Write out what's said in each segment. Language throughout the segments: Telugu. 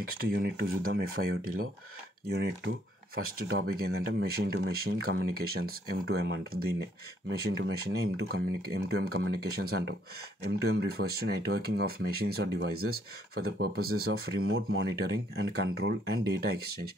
నెక్స్ట్ యూనిట్ 2 చూద్దాం. FIOTలో యూనిట్ 2 ఫస్ట్ టాపిక్ ఏంటంటే machine to machine communications, M2M అంటారు. దీన్నే machine to machine M2M communications అంటారు. M2M refers to networking of machines or devices for the purposes of remote monitoring and control and data exchange.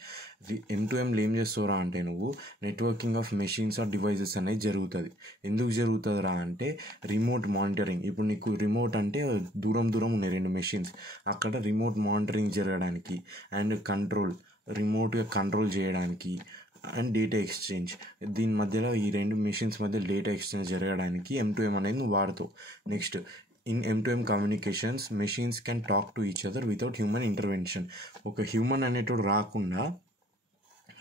M2Mలో ఏం చేస్తావురా అంటే నువ్వు networking of machines or devices అనేది జరుగుతుంది. ఎందుకు జరుగుతుందిరా అంటే రిమోట్ మానిటరింగ్. ఇప్పుడు నీకు రిమోట్ అంటే దూరం ఉన్నాయి 2 మెషిన్స్, అక్కడ రిమోట్ మానిటరింగ్ జరగడానికి అండ్ రిమోట్గా కంట్రోల్ చేయడానికి అండ్ డేటా ఎక్స్చేంజ్, దీని మధ్యలో ఈ 2 మెషిన్స్ మధ్య డేటా ఎక్స్చేంజ్ జరగడానికి M2M అనేది నువ్వు వాడుతావు. Next in M2M communications machines can talk to each other without human intervention. ఒక హ్యూమన్ అనేటోడు రాకుండా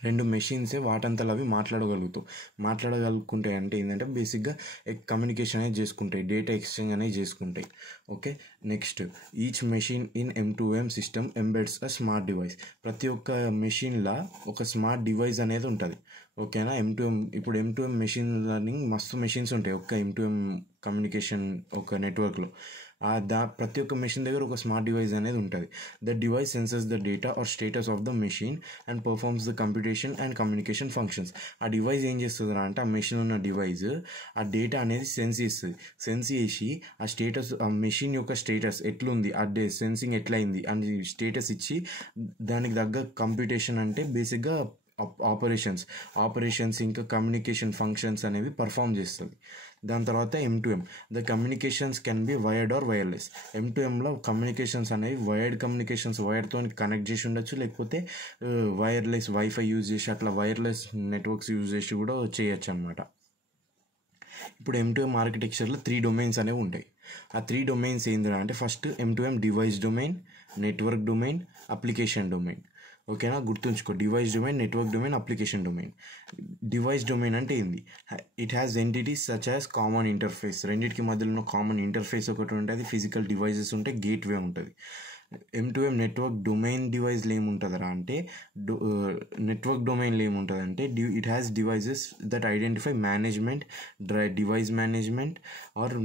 2 మెషిన్సే వాటంతలో అవి మాట్లాడగలుగుతుంటాయి. అంటే ఏంటంటే బేసిక్గా కమ్యూనికేషన్ అనేది చేసుకుంటాయి, డేటా ఎక్స్చేంజ్ అనేది చేసుకుంటాయి. Okay, next each machine in M2M system embeds a smart device. ప్రతి ఒక్క మెషిన్లో ఒక స్మార్ట్ డివైస్ అనేది ఉంటుంది. ఓకేనా, ఇప్పుడు M2M మెషిన్ లర్నింగ్ మస్తు మెషిన్స్ ఉంటాయి ఒక్క M2M కమ్యూనికేషన్ ఒక నెట్వర్క్లో. ప్రతి ఒక్క మెషిన్ దగ్గర ఒక స్మార్ట్ డివైస్ అనేది ఉంటుంది. The device senses the data or status of the machine and performs the computation and communication functions. ఆ డివైస్ ఏం చేస్తుంది అంటే ఆ మెషిన్ ఉన్న డివైస్ ఆ డేటా అనేది సెన్స్ చేసి ఆ స్టేటస్, ఆ మెషిన్ యొక్క స్టేటస్ ఎట్లుంది, ఆ సెన్సింగ్ ఎట్లయింది అని స్టేటస్ ఇచ్చి దానికి తగ్గ కంప్యూటేషన్ అంటే బేసిక్గా ఆపరేషన్స్ ఇంకా కమ్యూనికేషన్ ఫంక్షన్స్ అనేవి పర్ఫామ్ చేస్తుంది. దాని తర్వాత M2M the communications can be wired or wireless. M2Mలో కమ్యూనికేషన్స్ అనేవి వైర్డ్ కమ్యూనికేషన్స్, వైర్తో కనెక్ట్ చేసి ఉండొచ్చు, లేకపోతే వైర్లెస్ వైఫై యూజ్ చేసి అట్లా వైర్లెస్ నెట్వర్క్స్ యూజ్ చేసి కూడా చేయొచ్చు అనమాట. ఇప్పుడు M2M ఆర్కిటెక్చర్లో 3 డొమైన్స్ అనేవి ఉంటాయి. ఆ 3 డొమైన్స్ ఏంటిరా అంటే first M2M device domain, network domain, application domain. ఓకేనా, గుర్తుంచుకో, device domain, network domain, application domain. Device domain అంటే ఏంది? It has entities such as common interface. రెండింటికి మధ్యలో ఉన్న కామన్ ఇంటర్ఫేస్ ఒకటి ఉంటుంది, ఫిజికల్ డివైజెస్ ఉంటాయి, గేట్వే ఉంటుంది. M2M నెట్వర్క్ డొమైన్ డివైస్లో ఏముంటుందిరా అంటే నెట్వర్క్ డొమైన్లో ఏముంటుందంటే it has devices that identify device management or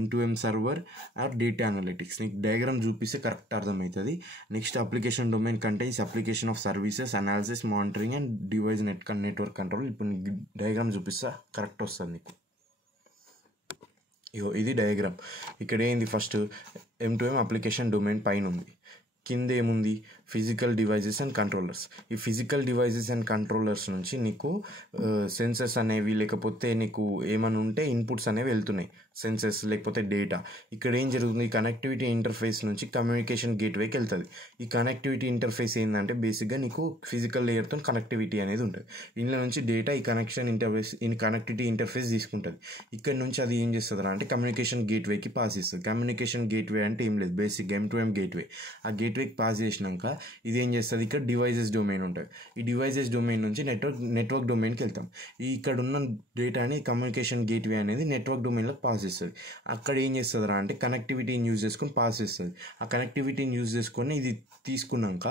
M2M server or data analytics. నీకు డయాగ్రామ్ చూపిస్తే కరెక్ట్ అర్థమవుతుంది. Next application domain contains application of services, analysis, monitoring and device network control. ఇప్పుడు నీకు డయాగ్రామ్ చూపిస్తా కరెక్ట్ వస్తుంది నీకు. ఇది డయాగ్రామ్. ఇక్కడ ఏంది, ఫస్ట్ M2M అప్లికేషన్ డొమైన్ పైన ఉంది, కింద ఏముంది, ఫిజికల్ డివైజెస్ అండ్ కంట్రోలర్స్. ఈ ఫిజికల్ డివైజెస్ అండ్ కంట్రోలర్స్ నుంచి నీకు సెన్సర్స్ అనేవి లేకపోతే నీకు ఏమైనా ఉంటే ఇన్పుట్స్ అనేవి వెళ్తున్నాయి, సెన్సర్స్ లేకపోతే డేటా. ఇక్కడ ఏం జరుగుతుంది, కనెక్టివిటీ ఇంటర్ఫేస్ నుంచి కమ్యూనికేషన్ గేట్వేకి వెళ్తుంది. ఈ కనెక్టివిటీ ఇంటర్ఫేస్ ఏంటంటే బేసిక్గా నీకు ఫిజికల్ లేయర్తో కనెక్టివిటీ అనేది ఉంటుంది. ఇందులో నుంచి డేటా ఈ కనెక్టివిటీ ఇంటర్ఫేస్ తీసుకుంటుంది. ఇక్కడ నుంచి అది ఏం చేస్తుంది అంటే కమ్యూనికేషన్ గేట్వేకి పాస్ చేస్తుంది. కమ్యూనికేషన్ గేట్వే అంటే ఏం లేదు, బేసిక్గా M2M గేట్వే. ఆ గేట్వేకి పాస్ చేసినాక ఇది ఏం చేస్తుంది, ఇక్కడ డివైజెస్ డొమైన్ ఉంటుంది. ఈ డివైజెస్ డొమైన్ నుంచి నెట్వర్క్ డొమైన్కి వెళ్తాం. ఇక్కడ ఉన్న డేటాని కమ్యూనికేషన్ గేట్వే అనేది నెట్వర్క్ డొమైన్లో పాస్ చేస్తుంది. అక్కడ ఏం చేస్తుందిరా అంటే కనెక్టివిటీని యూజ్ చేసుకొని పాస్ చేస్తుంది. ఆ కనెక్టివిటీని యూజ్ చేసుకొని ఇది తీసుకున్నాక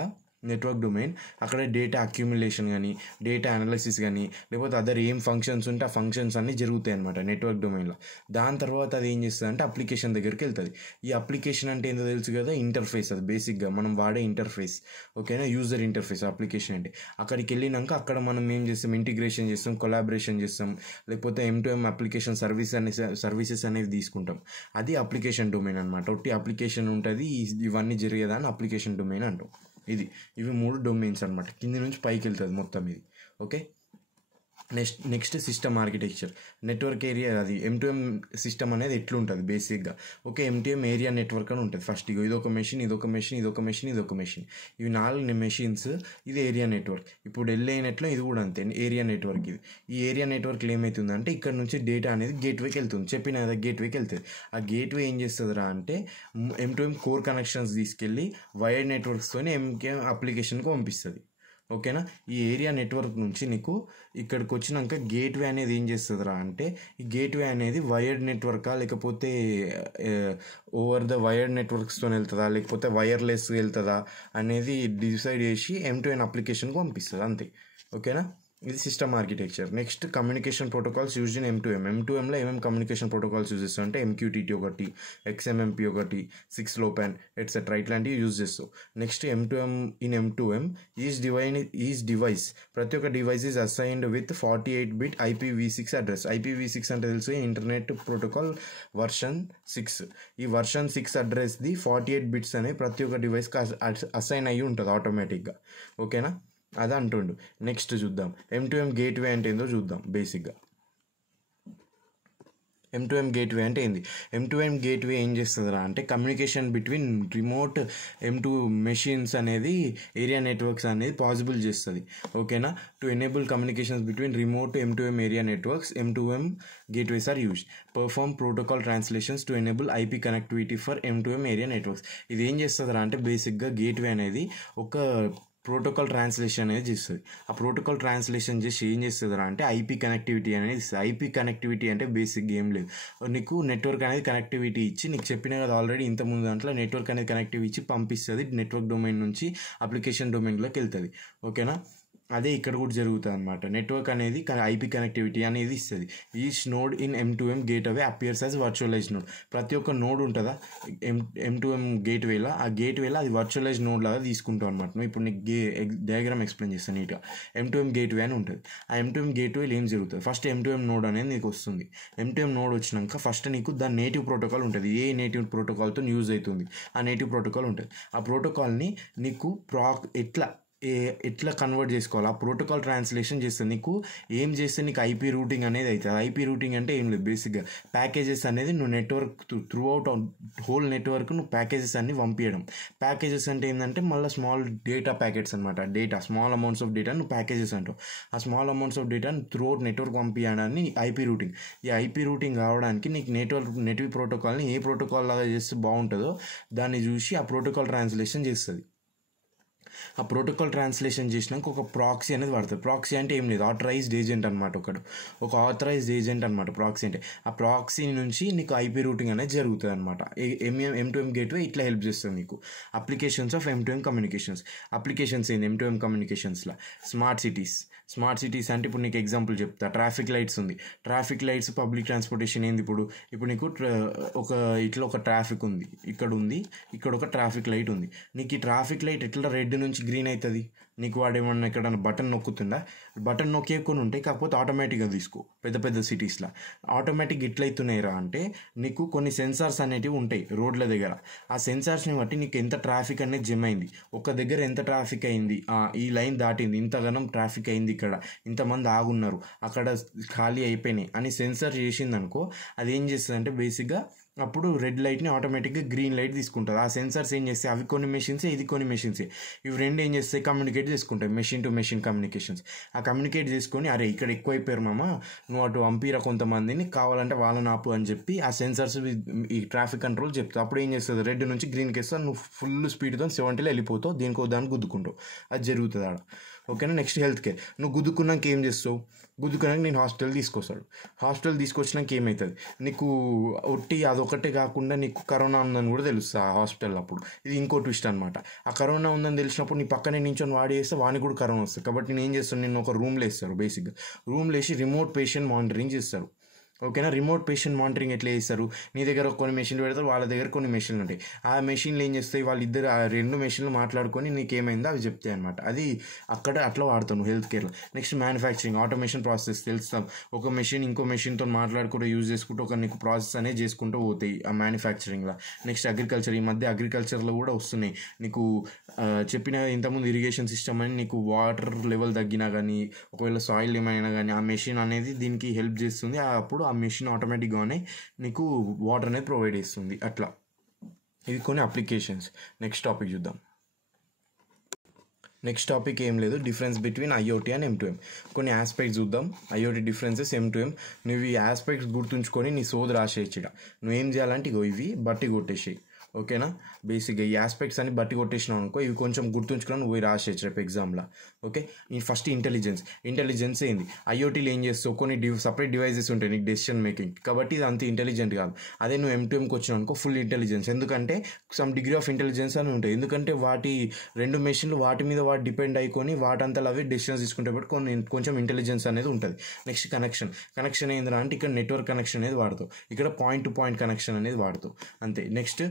నెట్వర్క్ డొమైన్ అక్కడ డేటా అక్యుములేషన్ కానీ, డేటా అనాలిసిస్ కానీ, లేకపోతే అదర్ ఏం ఫంక్షన్స్ ఉంటే ఆ ఫంక్షన్స్ అన్నీ జరుగుతాయి అనమాట నెట్వర్క్ డొమైన్లో. దాని తర్వాత అది ఏం చేస్తుంది అంటే అప్లికేషన్ దగ్గరికి వెళ్తుంది. ఈ అప్లికేషన్ అంటే ఏంటో తెలుసు కదా, ఇంటర్ఫేస్. అది బేసిక్గా మనం వాడే ఇంటర్ఫేస్. ఓకేనా, యూజర్ ఇంటర్ఫేస్ అప్లికేషన్ అంటే. అక్కడికి వెళ్ళినాక అక్కడ మనం ఏం చేస్తాం, ఇంటిగ్రేషన్ చేస్తాం, కొలాబరేషన్ చేస్తాం, లేకపోతే M2M అప్లికేషన్ సర్వీసెస్ అనేవి తీసుకుంటాం. అది అప్లికేషన్ డొమైన్ అనమాట. ఒట్టి అప్లికేషన్ ఉంటుంది, ఇవన్నీ జరిగేదాన్ని అప్లికేషన్ డొమైన్ అంటాం. ఇవి 3 డొమైన్స్ అనమాట. కింది నుంచి పైకి వెళ్తుంది మొత్తం ఇది. Okay, next system architecture. Network area, అది M2M సిస్టమ్ అనేది ఎట్లుంటుంది బేసిక్గా. ఓకే, M2M ఏరియా నెట్వర్క్ అని ఉంటుంది. ఫస్ట్ ఇదొక మెషిన్, ఇదొక మెషిన్, ఇవి 4 మెషిన్స్, ఇది ఏరియా నెట్వర్క్. ఇప్పుడు వెళ్ళేనట్లో ఇది కూడా అంతే, ఏరియా నెట్వర్క్. ఈ ఏరియా నెట్వర్క్లో ఏమవుతుందంటే ఇక్కడ నుంచి డేటా అనేది గేట్వేకి వెళ్తుంది. చెప్పిన కదా గేట్వేకి వెళ్తుంది. ఆ గేట్వే ఏం చేస్తుందిరా అంటే M2M కోర్ కనెక్షన్స్ తీసుకెళ్ళి వైర్డ్ నెట్వర్క్స్తోనే M2M అప్లికేషన్కి పంపిస్తుంది. ఓకేనా, ఈ ఏరియా నెట్వర్క్ నుంచి నీకు ఇక్కడికి వచ్చినాక గేట్వే అనేది ఏం చేస్తుందిరా అంటే ఈ గేట్వే అనేది వైర్డ్ నెట్వర్కా లేకపోతే ఓవర్ ద వైర్డ్ నెట్వర్క్స్తో వెళ్తుందా లేకపోతే వైర్లెస్ వెళ్తుందా అనేది డిసైడ్ చేసి M2M అప్లికేషన్కి పంపిస్తుంది అంతే. ఓకేనా, ఇది system architecture. Next communication protocols used in M2M. M2Mలో ఏమేమి కమ్యూనికేషన్ ప్రోటోకాల్స్ యూజ్ చేస్తాం అంటే MQTT ఒకటి, XMMP ఒకటి, 6LoWPAN ఎట్సెట్రా ఇట్లాంటివి యూజ్ చేస్తావు. నెక్స్ట్ M2M ఈచ్ డివైస్ ప్రతి ఒక్క device is assigned with 48-bit IPv6 address. IPv6 అంటే తెలుసు, ఇంటర్నెట్ ప్రోటోకాల్ వర్షన్ 6. ఈ వర్షన్ 6 అడ్రస్ది 48 bits అనే ప్రతి ఒక్క డివైస్కి అసైన్ అయ్యి ఉంటుంది ఆటోమేటిక్గా. ఓకేనా, అది అంటుండు. నెక్స్ట్ చూద్దాం M2M గేట్వే అంటే ఏందో చూద్దాం. బేసిక్గా M2M గేట్వే అంటే ఏంది? M2M గేట్వే ఏం చేస్తుందిరా అంటే communication between remote M2 machines అనేది ఏరియా నెట్వర్క్స్ అనేది పాసిబుల్ చేస్తుంది. ఓకేనా, to enable communications between remote M2M area networks M2M gateways are used. Perform protocol translations to enable IP connectivity for M2M area networks. ఇది ఏం చేస్తుందిరా అంటే బేసిక్గా గేట్వే అనేది ఒక ప్రోటోకాల్ ట్రాన్స్లేషన్ అనేది చేస్తుంది. ఆ ప్రోటోకాల్ ట్రాన్స్లేషన్ చేసి ఏం చేస్తుందిరా అంటే IP కనెక్టివిటీ అనేది ఇస్తుంది. IP కనెక్టివిటీ అంటే బేసిక్గా ఏం లేదు, నీకు నెట్వర్క్ అనేది కనెక్టివిటీ ఇచ్చి, నీకు చెప్పిన కదా ఆల్రెడీ ఇంతకుముందు దాంట్లో నెట్వర్క్ అనేది కనెక్టివిటీ ఇచ్చి పంపిస్తుంది. నెట్వర్క్ డొమైన్ నుంచి అప్లికేషన్ డొమైన్లోకి వెళ్తుంది. ఓకేనా, అదే ఇక్కడ కూడా జరుగుతుంది అనమాట. నెట్వర్క్ అనేది IP కనెక్టివిటీ అనేది ఇస్తుంది. Each node in M2M gateway appears as virtualise node. ప్రతి ఒక్క నోడ్ ఉంటుందా M2M గేట్వేలో, ఆ గేట్వేలో అది వర్చువలైజ్ నోడ్ లాగా తీసుకుంటాం అనమాట. ఇప్పుడు నీకు డయాగ్రామ్ ఎక్స్ప్లెయిన్ చేస్తాను నీట్గా. M2M గేట్వే అని ఉంటుంది. ఆ M2M గేట్వేలో ఏం జరుగుతుంది? ఫస్ట్ M2M నోడ్ అనేది నీకు వస్తుంది. M2M నోడ్ వచ్చినాక ఫస్ట్ నీకు దాని నేటివ్ ప్రోటోకాల్ ఉంటుంది. ఏ నేటివ్ ప్రోటోకాల్తో యూజ్ అవుతుంది ఆ నేటివ్ ప్రోటోకాల్ ఉంటుంది. ఆ ప్రోటోకాల్ని నీకు ఎట్లా కన్వర్ట్ చేసుకోవాలి, ఆ ప్రోటోకాల్ ట్రాన్స్లేషన్ చేస్తుంది. నీకు ఏం చేస్తే నీకు IP రూటింగ్ అనేది అవుతుంది. IP రూటింగ్ అంటే ఏం లేదు, బేసిక్గా ప్యాకేజెస్ అనేది నువ్వు network throughout whole network నువ్వు ప్యాకేజెస్ అన్ని పంపించడం. ప్యాకేజెస్ అంటే ఏంటంటే మళ్ళీ స్మాల్ డేటా ప్యాకెట్స్ అనమాట. Data small amounts of data నువ్వు ప్యాకేజెస్ అంటావు. ఆ స్మాల్ అమౌంట్స్ ఆఫ్ డేటాను త్రూ అవుట్ నెట్వర్క్ పంపించడాన్ని IP రూటింగ్. ఈ IP రూటింగ్ కావడానికి నీకు నెటివ్ ప్రోటోకాల్ని ఏ ప్రోటోకాల్ లాగా చేస్తే బాగుంటుందో దాన్ని చూసి ఆ ప్రోటోకాల్ ట్రాన్స్లేషన్ చేస్తుంది. ఆ ప్రోటోకాల్ ట్రాన్స్లేషన్ చేసినాక ఒక ప్రాక్సీ అనేది పడుతుంది. ప్రాక్సీ అంటే ఏం లేదు, ఆథరైజ్డ్ ఏజెంట్ అనమాట. ఒక ఆథరైజ్డ్ ఏజెంట్ అనమాట ప్రాక్సీ అంటే. ఆ ప్రాక్సీ నుంచి నీకు IP రూటింగ్ అనేది జరుగుతుంది అనమాట. M2M గేట్వే ఇట్లా హెల్ప్ చేస్తుంది నీకు. Applications of M2M communications. Applications ఏంది M2M కమ్యూనికేషన్స్లో? స్మార్ట్ సిటీస్ అంటే ఇప్పుడు నీకు ఎగ్జాంపుల్ చెప్తా. ట్రాఫిక్ లైట్స్ ఉంది. ట్రాఫిక్ లైట్స్ పబ్లిక్ ట్రాన్స్పోర్టేషన్ ఏంది? ఇప్పుడు నీకు ఒక ట్రాఫిక్ ఉంది, ఇక్కడ ఒక ట్రాఫిక్ లైట్ ఉంది. నీకు ఈ ట్రాఫిక్ లైట్ ఎట్లా రెడ్ నుంచి గ్రీన్ అవుతుంది? నీకు వాడేమన్నా ఎక్కడన్నా బటన్ నొక్కుతుందా? బటన్ నొక్కేకొని ఉంటాయి, కాకపోతే ఆటోమేటిక్గా తీసుకో. పెద్ద సిటీస్లో ఆటోమేటిక్ ఎట్లయితున్నాయిరా అంటే నీకు కొన్ని సెన్సార్స్ అనేటివి ఉంటాయి రోడ్ల దగ్గర. ఆ సెన్సార్స్ని బట్టి నీకు ఎంత ట్రాఫిక్ అనేది జమ్ అయింది, ఒక దగ్గర ఎంత ట్రాఫిక్ అయింది, ఈ లైన్ దాటింది, ఇంతగానం ట్రాఫిక్ అయింది, ఇక్కడ ఇంతమంది ఆగున్నారు, అక్కడ ఖాళీ అయిపోయినాయి అని సెన్సార్ చేసిందనుకో, అది ఏం చేస్తుంది అంటే బేసిక్గా అప్పుడు రెడ్ లైట్ని ఆటోమేటిక్గా గ్రీన్ లైట్ తీసుకుంటుంది. ఆ సెన్సార్స్ ఏం చేస్తాయి? అవి కొన్ని మెషిన్సే, ఇది కొన్ని మెషిన్సే. ఇవి రెండు ఏం చేస్తాయి? కమ్యూనికేట్ చేసుకుంటాయి. Machine to machine communications. ఆ కమ్యూనికేట్ చేసుకొని అరే ఇక్కడ ఎక్కువ అయిపోయారు మామ, నువ్వు అటు పంపిరా కొంతమందిని, కావాలంటే వాళ్ళని ఆపు అని చెప్పి ఆ సెన్సార్స్ ఈ ట్రాఫిక్ కంట్రోల్ చెప్తావు. అప్పుడు ఏం చేస్తుంది? రెడ్ నుంచి గ్రీన్కి వేస్తావు, నువ్వు ఫుల్ స్పీడ్తో 70లో వెళ్ళిపోతావు, దానికి గుద్దుకుంటావు. అది జరుగుతుంది ఆడ. ఓకేనా, నెక్స్ట్ హెల్త్ కేర్. నువ్వు గుద్దుకున్నాక ఏం చేస్తావు? గుద్దుకున్నాక నేను హాస్పిటల్ తీసుకొచ్చినాక ఏమవుతుంది? నీకు ఒట్టి అదొకటే కాకుండా నీకు కరోనా ఉందని కూడా తెలుస్తుంది ఆ హాస్పిటల్. అప్పుడు ఇది ఇంకో ట్విస్ట్ అనమాట. ఆ కరోనా ఉందని తెలిసినప్పుడు నీ పక్కనే నించొని వాడి వేస్తే వానికి కూడా కరోనా వస్తుంది. కాబట్టి నేను ఏం చేస్తాను, నేను ఒక రూమ్లో వేస్తారు. బేసిక్గా రూమ్లో వేసి రిమోట్ పేషెంట్ మానిటరింగ్ చేస్తారు. ఓకేనా, రిమోట్ పేషెంట్ మానిటరింగ్ ఎట్లా చేస్తారు? నీ దగ్గర కొన్ని మెషిన్లు పెడతారు, వాళ్ళ దగ్గర కొన్ని మెషిన్లు ఉంటాయి. ఆ మెషిన్లు ఏం చేస్తాయి? వాళ్ళిద్దరు ఆ రెండు మెషిన్లు మాట్లాడుకొని నీకేమైందో అవి చెప్తాయి అనమాట. అది అక్కడ అట్లా వాడతాను హెల్త్ కేర్లో. నెక్స్ట్ మ్యానుఫ్యాక్చరింగ్, ఆటోమేషన్ ప్రాసెస్ తెలుస్తాం. ఒక మెషిన్ ఇంకో మెషిన్తో మాట్లాడుకుంటూ యూజ్ చేసుకుంటూ ఒక నీకు ప్రాసెస్ అనేది చేసుకుంటూ పోతాయి ఆ మ్యానుఫ్యాక్చరింగ్లో. Next agriculture. ఈ మధ్య అగ్రికల్చర్లో కూడా వస్తున్నాయి. నీకు చెప్పిన ఇంతకుముందు ఇరిగేషన్ సిస్టమ్ అని, నీకు వాటర్ లెవెల్ తగ్గినా కానీ, ఒకవేళ సాయిల్ ఏమైనా కానీ ఆ మెషిన్ అనేది దీనికి హెల్ప్ చేస్తుంది. అప్పుడు ఆ మెషిన్ ఆటోమేటిక్గానే నీకు వాటర్ అనేది ప్రొవైడ్ చేస్తుంది. అట్లా ఇవి కొన్ని అప్లికేషన్స్. నెక్స్ట్ టాపిక్ చూద్దాం. నెక్స్ట్ టాపిక్ ఏం లేదు, difference between IoT and M2M. కొన్ని ఆస్పెక్ట్స్ చూద్దాం. IoT differences, M2M. నువ్వు ఈ ఆస్పెక్ట్స్ గుర్తుంచుకొని నీ సోది రాసేయచ్చుగా. నువ్వేం చేయాలంటే ఇవి బట్టి కొట్టేసేయి. ఓకేనా. బేసిక్గా ఈ ఆస్పెక్ట్స్ అని బట్టి కొట్టేసినావు అనుకో, ఇవి కొంచెం గుర్తుంచుకుని నువ్వు పోయి రాసేయచ్చు రేపు ఎగ్జామ్లో. ఓకే. ఈ ఫస్ట్ ఇంటెలిజెన్స్ ఏంది, ఐఓటీలో ఏం చేస్తావు, కొన్ని సపరేట్ డివైజెస్ ఉంటాయి నీకు డెసిషన్ మేకింగ్, కాబట్టి ఇది అంత ఇంటెలిజెంట్ కాదు. అదే నువ్వు M2Mకి వచ్చినావు అనుకో ఫుల్ ఇంటెలిజెన్స్, ఎందుకంటే సమ్ డిగ్రీ ఆఫ్ ఇంటెలిజెన్స్ అని ఉంటాయి, ఎందుకంటే వాటి రెండు మెషిన్లు వాటి మీద వాటి డిపెండ్ అయికొని వాటంతా అవి డెసిషన్స్ తీసుకుంటే బట్టి కొంచెం ఇంటెలిజెన్స్ అనేది ఉంటుంది. నెక్స్ట్ కనెక్షన్ ఏంటంటే అంటే ఇక్కడ నెట్వర్క్ కనెక్షన్ అనేది వాడుతావు, ఇక్కడ పాయింట్ టు పాయింట్ కనెక్షన్ అనేది వాడుతావు అంతే. నెక్స్ట్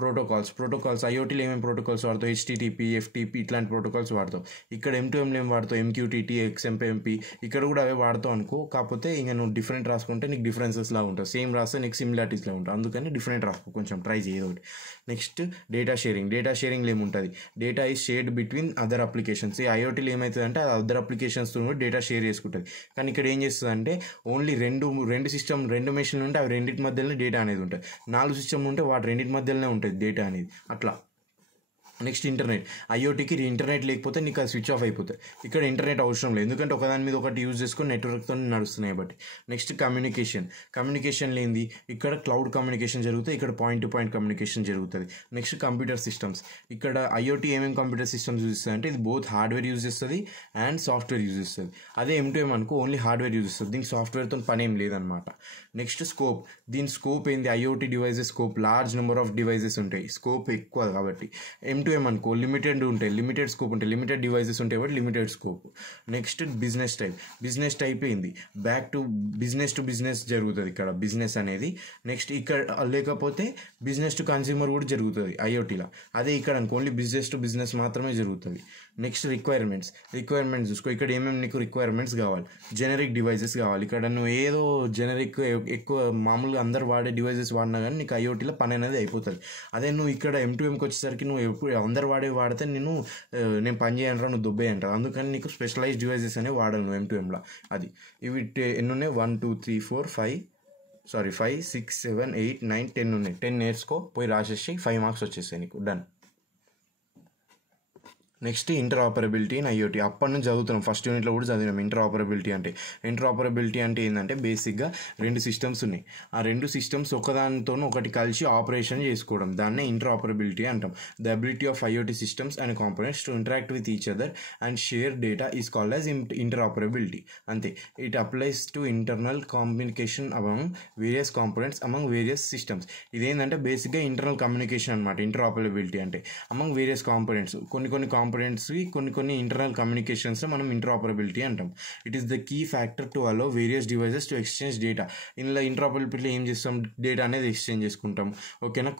ప్రోటోకాల్స్ ఐఓటీలో ఏమేమి ప్రోటోకాల్స్ వాడతావు, HTTP FTP ఇట్లాంటి ప్రోటోకాల్స్ వాడతావు. ఇక్కడ M2Mలో ఏం వాడతావు, MQTT XMPP, ఇక్కడ కూడా అవే వాడతావు అనుకో. కాకపోతే ఇంకా నువ్వు డిఫరెంట్ రాసుకుంటే నీకు డిఫరెన్సెస్ లాగా ఉంటుంది, సేమ్ రాస్తే నీకు సిమిలారిటీస్లా ఉంటుంది, అందుకని డిఫరెంట్ రాసుకో, కొంచెం ట్రై చేయదు. నెక్స్ట్ డేటా షేరింగ్లో ఏముంటుంది, data is shared between other applications. ఈ ఐఓటీలో ఏమవుతుంది అంటే అదర్ అప్లికేషన్స్తో కూడా డేటా షేర్ చేసుకుంటుంది. కానీ ఇక్కడ ఏం చేస్తుంది అంటే ఓన్లీ రెండు మెషిన్లు ఉంటే అవి రెండింటి మధ్యలోనే డేటా అనేది ఉంటుంది, 4 సిస్టమ్లు ఉంటే వాటి రెండింటి మధ్యలోనే ఉంటుంది డేటా అనేది అట్లా. నెక్స్ట్ ఐఓటీకి ఇంటర్నెట్ లేకపోతే నీకు అది స్విచ్ ఆఫ్ అయిపోతుంది. ఇక్కడ ఇంటర్నెట్ అవసరం లేదు, ఎందుకంటే ఒకదాని మీద ఒకటి యూజ్ చేసుకొని నెట్వర్క్తో నడుస్తున్నాయి కాబట్టి. నెక్స్ట్ కమ్యూనికేషన్ లేనిది ఇక్కడ క్లౌడ్ కమ్యూనికేషన్ జరుగుతుంది, ఇక్కడ పాయింట్ టు పాయింట్ కమ్యూనికేషన్ జరుగుతుంది. నెక్స్ట్ కంప్యూటర్ సిస్టమ్స్, ఇక్కడ ఐఓటీ ఏమేమి కంప్యూటర్ సిస్టమ్స్ యూజ్ చేస్తుంది అంటే ఇది బోత్ హార్డ్వేర్ యూజ్ చేస్తుంది అండ్ సాఫ్ట్వేర్ యూజ్ చేస్తుంది. అదే M2M అనుకో ఓన్లీ హార్డ్వేర్ యూజ్ చేస్తుంది, దీనికి సాఫ్ట్వేర్తో పని ఏం లేదనమాట. నెక్స్ట్ దీని స్కోప్ ఏంది, IoT devices scope large number of devices ఉంటాయి, స్కోప్ ఎక్కువ కాబట్టి. M2M అనుకో లిమిటెడ్ స్కోప్ ఉంటాయి, లిమిటెడ్ డివైజెస్ ఉంటాయి కాబట్టి limited scope. Next business type ఏంది, బ్యాక్ టు బిజినెస్ జరుగుతుంది ఇక్కడ బిజినెస్ అనేది. నెక్స్ట్ ఇక్కడ లేకపోతే బిజినెస్ టు కన్స్యూమర్ కూడా జరుగుతుంది ఐఓటీలో, అదే ఇక్కడ అనుకో ఓన్లీ బిజినెస్ టు బిజినెస్ మాత్రమే జరుగుతుంది. నెక్స్ట్ రిక్వైర్మెంట్స్ చూసుకో, ఇక్కడ ఏమేమి నీకు రిక్వైర్మెంట్స్ కావాలి, జెనరిక్ డివైజెస్ కావాలి. ఇక్కడ నువ్వు ఏదో జెనరిక్ ఎక్కువ మామూలుగా అందరు వాడే డివైజెస్ వాడినా కానీ నీకు ఐఓటీలో పని అనేది అయిపోతుంది. అదే నువ్వు ఇక్కడ M2Mకి వచ్చేసరికి నువ్వు అందరు వాడితే నేను పని చేయను నువ్వు దుబ్బే అంటావు, అందుకని నీకు స్పెషలైజ్డ్ డివైజెస్ అనేవి వాడాను నువ్వు M2Mలో. అది ఇవి ఎన్ని ఉన్నాయి, 1 2 3 4 5 6 7 8 9 10 ఉన్నాయి. 10 నేర్చుకో, పోయి రాసేసి 5 మార్క్స్ వచ్చేసాయి నీకు, డన్. నెక్స్ట్ ఇంటర్ఆపరబిలిటీ ఇన్ ఐఓటీ, అప్పటి నుంచి చదువుతున్నాం, ఫస్ట్ యూనిట్లో కూడా చదివినాం. ఇంటర్ఆపరబిలిటీ అంటే ఏంటంటే బేసిక్గా 2 సిస్టమ్స్ ఉన్నాయి, ఆ 2 సిస్టమ్స్ ఒకదానితో ఒకటి కలిసి ఆపరేషన్ చేసుకోవడం, దాన్నే ఇంటర్ఆపరబిలిటీ అంటాం. The ability of IoT systems and components to interact with each other and share data is called as interoperability. అంతే, it applies to internal communication among various components among various systems. ఇదేంటంటే బేసిక్గా ఇంటర్నల్ కమ్యూనికేషన్ అనమాట. ఇంటర్ఆపరబిలిటీ అంటే అమంగ్ వేరియస్ కాంపోనెంట్స్, కొన్ని కాంపోనెంట్స్కి కొన్ని ఇంటర్నల్ కమ్యూనికేషన్స్ మనం ఇంటర్ఆపరబిలిటీ అంటాం. It is the key factor to allow various devices to exchange data. ఇందులో ఇంటర్ఆపరబిలిటీలో ఏం చేస్తాం, డేటా అనేది ఎక్స్చేంజ్ చేసుకుంటాం. ఓకేనా,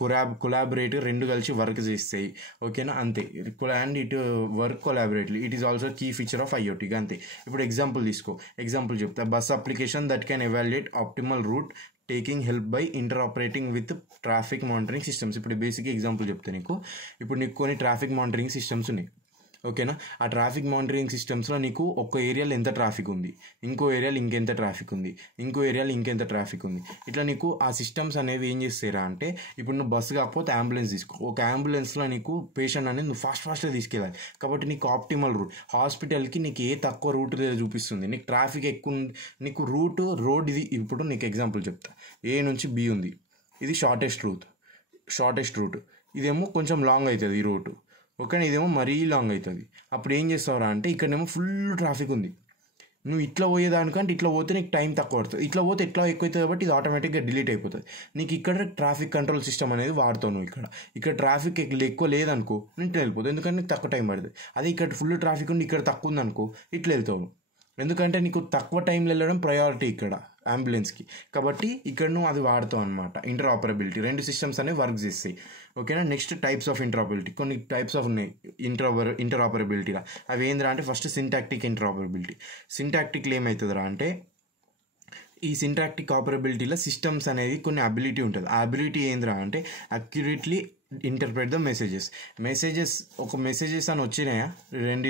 కొలాబరేట్ 2 కలిసి వర్క్ చేస్తాయి. ఓకేనా, అంతే. And it work collaboratively, it is also key feature of IoT. అంతే. ఇప్పుడు ఎగ్జాంపుల్ చెప్తా, bus application that can evaluate optimal route taking help by interoperating with traffic monitoring systems. ఇప్పుడు బేసిక్ ఎగ్జాంపుల్ చెప్తాను నీకు. ఇప్పుడు నీకు కొన్ని ట్రాఫిక్ మానిటరింగ్ సిస్టమ్స్ ఉన్నాయి. ఓకేనా, ఆ ట్రాఫిక్ మానిటరింగ్ సిస్టమ్స్లో నీకు ఒక ఏరియాలో ఎంత ట్రాఫిక్ ఉంది, ఇంకో ఏరియాలో ఇంకెంత ట్రాఫిక్ ఉంది, ఇంకో ఏరియాలో ఇంకెంత ట్రాఫిక్ ఉంది, ఇట్లా నీకు ఆ సిస్టమ్స్ అనేవి ఏం చేస్తారా అంటే, ఇప్పుడు నువ్వు బస్సు కాకపోతే అంబులెన్స్ తీసుకో, ఒక అంబులెన్స్లో నీకు పేషెంట్ అనేది నువ్వు ఫాస్ట్గా తీసుకెళ్ళాలి, కాబట్టి నీకు ఆప్టిమల్ రూట్, హాస్పిటల్కి నీకు ఏ తక్కువ రూట్ చూపిస్తుంది, నీకు ట్రాఫిక్ ఎక్కువ, నీకు రోడ్ ఇది. ఇప్పుడు నీకు ఎగ్జాంపుల్ చెప్తా, A నుంచి B ఉంది, ఇది షార్టెస్ట్ రూట్, ఇదేమో కొంచెం లాంగ్ అవుతుంది ఈ రూటు. ఓకేనా, ఇదేమో మరీ లాంగ్ అవుతుంది. అప్పుడు ఏం చేస్తావురా అంటే, ఇక్కడేమో ఫుల్ ట్రాఫిక్ ఉంది, నువ్వు ఇట్లా పోయేదానికంటే ఇట్లా పోతే నీకు టైం తక్కువ పడుతుంది, ఇట్లా పోతే ఎట్లా ఎక్కువ అవుతుంది కాబట్టి ఇది ఆటోమేటిక్గా డిలీట్ అయిపోతుంది. నీకు ఇక్కడ ట్రాఫిక్ కంట్రోల్ సిస్టమ్ అనేది వాడుతావు నువ్వు. ఇక్కడ ట్రాఫిక్ ఎక్కువ లేదనుకో ఇట్లా వెళ్ళిపోతుంది, ఎందుకంటే నీకు తక్కువ టైం పడుతుంది. అదే ఇక్కడ ఫుల్ ట్రాఫిక్ ఉండి ఇక్కడ తక్కువ ఉందనుకో ఇట్లా వెళ్తావు, ఎందుకంటే నీకు తక్కువ టైంలో వెళ్ళడం ప్రయారిటీ ఇక్కడ అంబులెన్స్కి, కాబట్టి ఇక్కడ నువ్వు అది వాడతావు అనమాట. ఇంటర్ఆపరబిలిటీ 2 సిస్టమ్స్ అనేవి వర్క్ చేస్తాయి. ఓకేనా, నెక్స్ట్ టైప్స్ ఆఫ్ ఇంటర్ఆపరబిలిటీ, కొన్ని టైప్స్ ఆఫ్ ఉన్నాయి ఇంటర్ఆపరబిలిటీలో. అవి ఏంద్రా అంటే, ఫస్ట్ సింటాక్టిక్ ఇంటర్ఆపరబిలిటీ. సింటాక్టిక్లో ఏమవుతుందిరా అంటే, ఈ సింటాక్టిక్ ఆపరబిలిటీలో సిస్టమ్స్ అనేది కొన్ని అబిలిటీ ఉంటుంది. ఆ అబిలిటీ ఏంద్రా అంటే అక్యురేట్లీ ఇంటర్ప్రెట్ ద మెసేజెస్ ఒక మెసేజెస్ అని వచ్చినాయా రెండు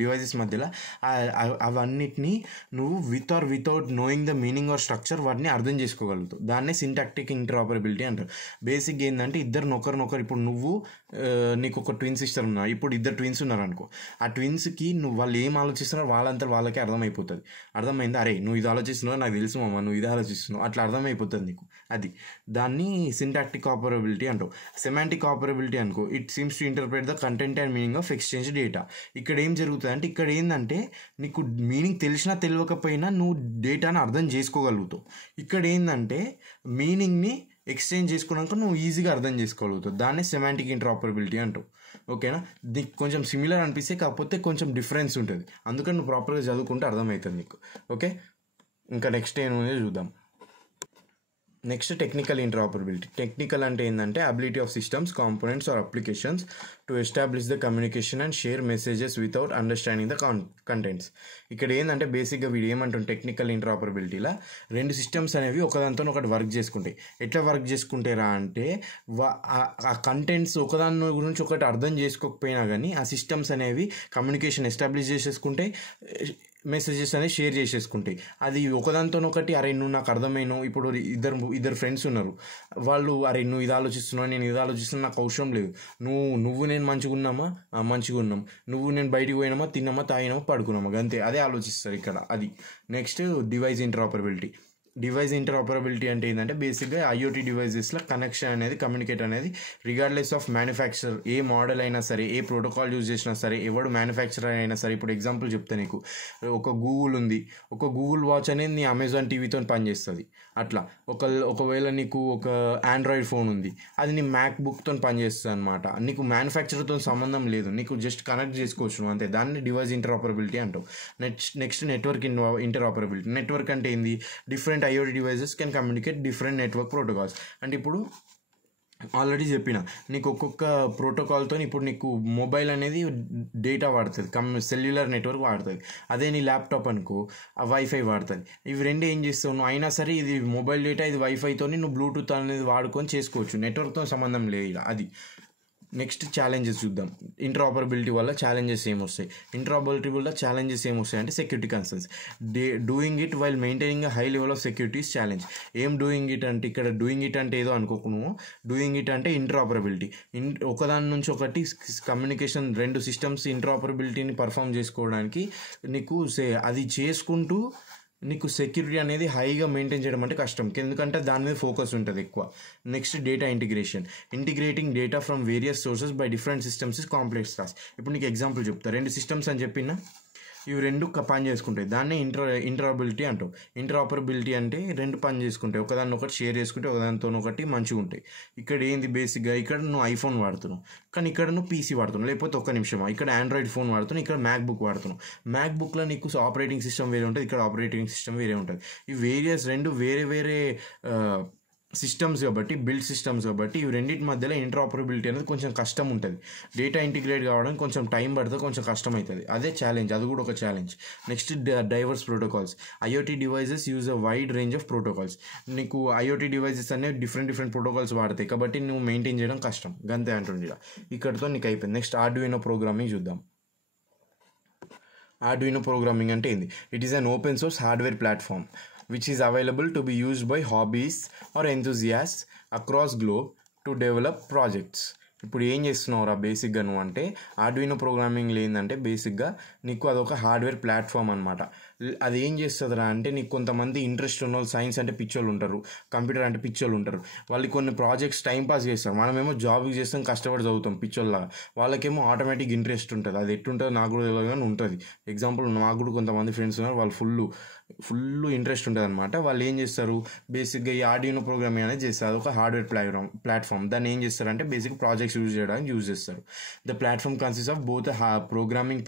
డివైజెస్ మధ్యలో, అవన్నిటినీ నువ్వు without knowing the meaning or structure వాటిని అర్థం చేసుకోగలుగుతావు. దాన్నే సింటాక్టిక్ ఇంటర్ఆపరబిలిటీ అంటారు. బేసిక్ ఏంటంటే ఒకరినొకరు, ఇప్పుడు నువ్వు నీకు ఒక ట్విన్ సిస్టర్ ఉన్నా, ఇప్పుడు 2 ట్విన్స్ ఉన్నారు అనుకో, ఆ ట్విన్స్కి వాళ్ళు ఏం ఆలోచిస్తున్నారో వాళ్ళకే అర్థమైపోతుంది. అర్థమైందా, అరే నువ్వు ఇది ఆలోచిస్తున్నావు నాకు తెలుసు మామ, నువ్వు ఇది ఆలోచిస్తున్నావు, అట్లా అర్థమైపోతుంది నీకు. అది దాన్ని సింటాక్టిక్ ఆపరబిలిటీ అంటావు. సెమాంటిక్ ఆపరబిలిటీ అనుకో, it seems to interpret the content and meaning of exchange data. ఇక్కడ ఏం జరుగుతుంది అంటే, ఇక్కడ ఏంటంటే నీకు మీనింగ్ తెలిసినా తెలియకపోయినా నువ్వు డేటాను అర్థం చేసుకోగలుగుతావు. ఇక్కడ ఏంటంటే మీనింగ్ని ఎక్స్చేంజ్ చేసుకున్నాక నువ్వు ఈజీగా అర్థం చేసుకోగలుగుతావు. దాన్ని సెమాంటిక్ ఇంటరాపరబిలిటీ అంటావు. ఓకేనా, దీనికి కొంచెం సిమిలర్ అనిపిస్తే కాకపోతే కొంచెం డిఫరెన్స్ ఉంటుంది, అందుకని నువ్వు ప్రాపర్గా చదువుకుంటే అర్థమవుతుంది నీకు. ఓకే, ఇంకా నెక్స్ట్ ఏముందో చూద్దాం. Next technical ఇంటరాపరబిలిటీ. టెక్నికల్ అంటే ఏంటంటే ability of systems, components or applications to establish the communication and share messages without understanding the contents. ఇక్కడ ఏంటంటే బేసిక్గా వీడు ఏమంటుంది, టెక్నికల్ ఇంటరాపరబిలిటీలో రెండు సిస్టమ్స్ అనేవి ఒకదానితో ఒకటి వర్క్ చేసుకుంటాయి. ఎట్లా వర్క్ చేసుకుంటారా అంటే ఆ కంటెంట్స్ ఒకదాని గురించి ఒకటి అర్థం చేసుకోకపోయినా కానీ ఆ సిస్టమ్స్ అనేవి కమ్యూనికేషన్ ఎస్టాబ్లిష్ చేసేసుకుంటాయి, మెసేజెస్ అనేది షేర్ చేసేసుకుంటాయి. అది ఒకదానితో ఒకటి, అరే నువ్వు నాకు అర్థమైనావు. ఇప్పుడు ఇద్దరు ఫ్రెండ్స్ ఉన్నారు, వాళ్ళు అరే నువ్వు ఇది ఆలోచిస్తున్నావు, నేను ఇది ఆలోచిస్తున్నా, నాకు అవసరం లేదు, నువ్వు నేను మంచిగా ఉన్నామా, మంచిగా ఉన్నాం, నేను బయటికి పోయినామా, తిన్నామా, తాగినామా, పడుకున్నామా, అంతే, అదే ఆలోచిస్తారు ఇక్కడ. అది నెక్స్ట్ డివైస్ ఇంటరాపరబిలిటీ. డివైస్ ఇంటరాపరబిలిటీ అంటే ఏంటంటే బేసిక్గా ఐఓటీ డివైజెస్లో కనెక్షన్ అనేది, కమ్యూనికేట్ అనేది regardless of manufacture, A model అయినా సరే, ఏ ప్రోటోకాల్ యూజ్ చేసినా సరే, ఎవడు మ్యానుఫ్యాక్చరర్ అయినా సరే. ఇప్పుడు ఎగ్జాంపుల్ చెప్తా నీకు, ఒక గూగుల్ ఉంది, ఒక గూగుల్ వాచ్ అనేది నీ అమెజాన్ టీవీతో పనిచేస్తుంది. అట్లా ఒకవేళ నీకు ఒక ఆండ్రాయిడ్ ఫోన్ ఉంది, అది నీ మ్యాక్ బుక్తో పనిచేస్తుంది అనమాట. నీకు మ్యానుఫ్యాక్చర్తో సంబంధం లేదు, నీకు జస్ట్ కనెక్ట్ చేసుకోవచ్చు నువ్వు అంతే. దాన్ని డివైస్ ఇంటరాపరబిలిటీ అంటావు. Next network ఇంటరాపరబిలిటీ. నెట్వర్క్ అంటే ఏంది, different IoT devices can communicate different network protocols. అంటే ఇప్పుడు ఆల్రెడీ చెప్పిన నీకు ఒక్కొక్క ప్రోటోకాల్తో ఇప్పుడు నీకు మొబైల్ అనేది డేటా వాడుతుంది, సెల్యులర్ నెట్వర్క్ వాడుతుంది. అదే నీ ల్యాప్టాప్ అనుకో వైఫై వాడుతుంది. ఇవి రెండు ఏం చేస్తావు నువ్వు, అయినా సరే ఇది మొబైల్ డేటా, ఇది వైఫైతో నువ్వు బ్లూటూత్ అనేది వాడుకొని చేసుకోవచ్చు, నెట్వర్క్తో సంబంధం లేదు ఇలా. అది నెక్స్ట్ ఛాలెంజెస్ చూద్దాం. ఇంటరాపరబిలిటీ వల్ల ఛాలెంజెస్ ఏమొస్తాయి. ఇంటరాపరబిలిటీ వల్ల ఛాలెంజెస్ ఏమొస్తాయి అంటే security concerns. Doing it while maintaining a high level of security is challenge. ఏం డూయింగ్ ఇట్ అంటే, ఇక్కడ డూయింగ్ ఇట్ అంటే ఏదో అనుకోకును, డూయింగ్ ఇట్ అంటే ఇంటరాపరబిలిటీ. ఒకదాని నుంచి ఒకటి కమ్యూనికేషన్, రెండు సిస్టమ్స్ ఇంటరాపరబిలిటీని పర్ఫామ్ చేసుకోవడానికి నీకు అది చేసుకుంటూ నీకు సెక్యూరిటీ అనేది హైగా మెయింటైన్ చేయడం అంటే కష్టం, ఎందుకంటే దాని మీద ఫోకస్ ఉంటుంది ఎక్కువ. Next data integrating data from various sources by different systems is complex task. ఇప్పుడు నీకు ఎగ్జాంపుల్ చెప్తా, రెండు సిస్టమ్స్ అని చెప్పిన ఇవి రెండు పని చేసుకుంటాయి, దాన్ని ఇంటరాపరబిలిటీ అంటావు. ఇంటరాపరబిలిటీ అంటే రెండు పని చేసుకుంటాయి, ఒకదాన్ని ఒకటి షేర్ చేసుకుంటే ఒకదానితో ఒకటి మంచిగా ఉంటాయి. ఇక్కడ ఏంది బేసిక్గా, ఇక్కడ నువ్వు ఐఫోన్ వాడుతున్నావు కానీ ఇక్కడ నువ్వు పీసీ వాడుతున్నావు, లేకపోతే ఒక్క నిమిషం ఇక్కడ ఆండ్రాయిడ్ ఫోన్ వాడుతున్నావు, ఇక్కడ మ్యాక్ బుక్ వాడుతున్నావు. మ్యాక్ బుక్లో నీకు ఆపరేటింగ్ సిస్టమ్ వేరే ఉంటుంది, ఇక్కడ ఆపరేటింగ్ సిస్టమ్ వేరే ఉంటుంది. ఈ వేరియస్ రెండు వేరే వేరే సిస్టమ్స్ కాబట్టి, బిల్డ్ సిస్టమ్స్ కాబట్టి, ఇవి రెండింటి మధ్యలో ఇంటరాపరబిలిటీ అనేది కొంచెం కష్టం ఉంటుంది. డేటా ఇంటిగ్రేట్ కావడానికి కొంచెం టైం పడుతుంది, కొంచెం కష్టం అవుతుంది. అదే ఛాలెంజ్, అది కూడా ఒక challenge. Next divorce protocols. IoT devices use a wide range of protocols. నీకు ఐఓటీ డివైజెస్ అనేవి డిఫరెంట్ ప్రోటోకాల్స్ వాడతాయి కాబట్టి నువ్వు మెయింటైన్ చేయడం కష్టం, గంతే అంటుండే. ఇక్కడితో నీకు అయిపోయింది. నెక్స్ట్ ఆర్డుయినో ప్రోగ్రామింగ్ చూద్దాం. ఆర్డుయినో ప్రోగ్రామింగ్ అంటే ఏంది, it is an open source hardware platform which is available to be used by hobbyists or enthusiasts across globe to develop projects. ఇప్పుడు ఏం చేస్తున్నావురా బేసిక్గా నువ్వు అంటే, ఆర్డుయినో ప్రోగ్రామింగ్లో ఏంటంటే బేసిక్గా నీకు అదొక హార్డ్వేర్ ప్లాట్ఫామ్ అనమాట. అది ఏం చేస్తుందిరా అంటే, నీకు కొంతమంది ఇంట్రెస్ట్ ఉన్న వాళ్ళు, సైన్స్ అంటే పిచ్చోళ్ళు ఉంటారు, కంప్యూటర్ అంటే పిచ్చోళ్ళు ఉంటారు, వాళ్ళు కొన్ని ప్రాజెక్ట్స్ టైంపాస్ చేస్తారు. మనమేమో జాబ్కి చేస్తాం, కష్టపడి చదువుతాం పిచ్చోళ్ళలాగా. వాళ్ళకేమో ఆటోమేటిక్ ఇంట్రెస్ట్ ఉంటుంది, అది ఎట్టుంటుందో నాకు కూడా తెలియదు కానీ ఉంటుంది. ఎగ్జాంపుల్ నాకు కూడా కొంతమంది ఫ్రెండ్స్ ఉన్నారు, వాళ్ళు ఫుల్ ఇంట్రెస్ట్ ఉంటుంది అనమాట. వాళ్ళు ఏం చేస్తారు బేసిక్గా ఈ ఆర్డుయినో ప్రోగ్రామింగ్ అనేది చేస్తారు, అదొక హార్డ్వేర్ ప్లాట్ఫామ్. దాన్ని ఏం చేస్తారంటే బేసిక్ ప్రాజెక్ట్స్ యూజ్ చేయడానికి యూజ్ చేస్తారు. The platform consist of both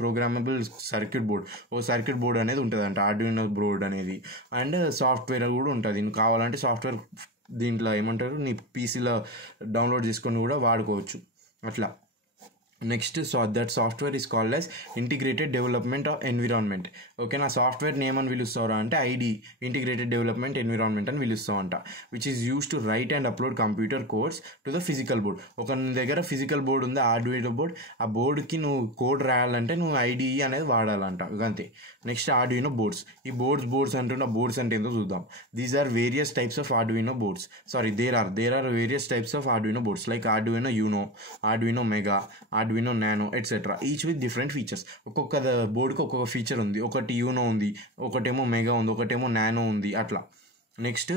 programmable circuit board, ఓ సర్క్యూట్ బోర్డ్ అనేది ఉంటుంది అంటే ఆర్డుయినో బోర్డ్ అనేది, అండ్ సాఫ్ట్వేర్ కూడా ఉంటుంది. నువ్వు కావాలంటే సాఫ్ట్వేర్ దీంట్లో ఏమంటారు నీ పీసీలో డౌన్లోడ్ చేసుకొని కూడా వాడుకోవచ్చు అట్లా. Next that software is called as integrated development environment. Okay, నా సాఫ్ట్వేర్ నేమ్ అని పిలుస్తారా అంటే ఐడి, ఇంటిగ్రేటెడ్ డెవలప్మెంట్ ఎన్విరాన్మెంట్ అని పిలుస్తామంట. Which is use to write and upload computer codes to the physical board. ఒక దగ్గర ఫిజికల్ బోర్డ్ ఉంది, ఆర్డుయినో బోర్డ్, ఆ బోర్డుకి నువ్వు కోడ్ రాయాలంటే నువ్వు ఐడిఈ అనేది వాడాలంట, అంతే. Next Arduino boards. ఈ బోర్డ్స్ అంటున్న బోర్డ్స్ అంటే ఏంటో చూద్దాం. These are various types of Arduino boards. There are various types of Arduino boards like Arduino Uno, Arduino Mega, Arduino Nano etcetera, each with different features. ఒక్కొక్క బోర్డుకి ఒక్కొక్క ఫీచర్ ఉంది, ఒకటి యూనో ఉంది, ఒకటేమో మెగా ఉంది, ఒకటేమో నానో ఉంది, అట్లా. Next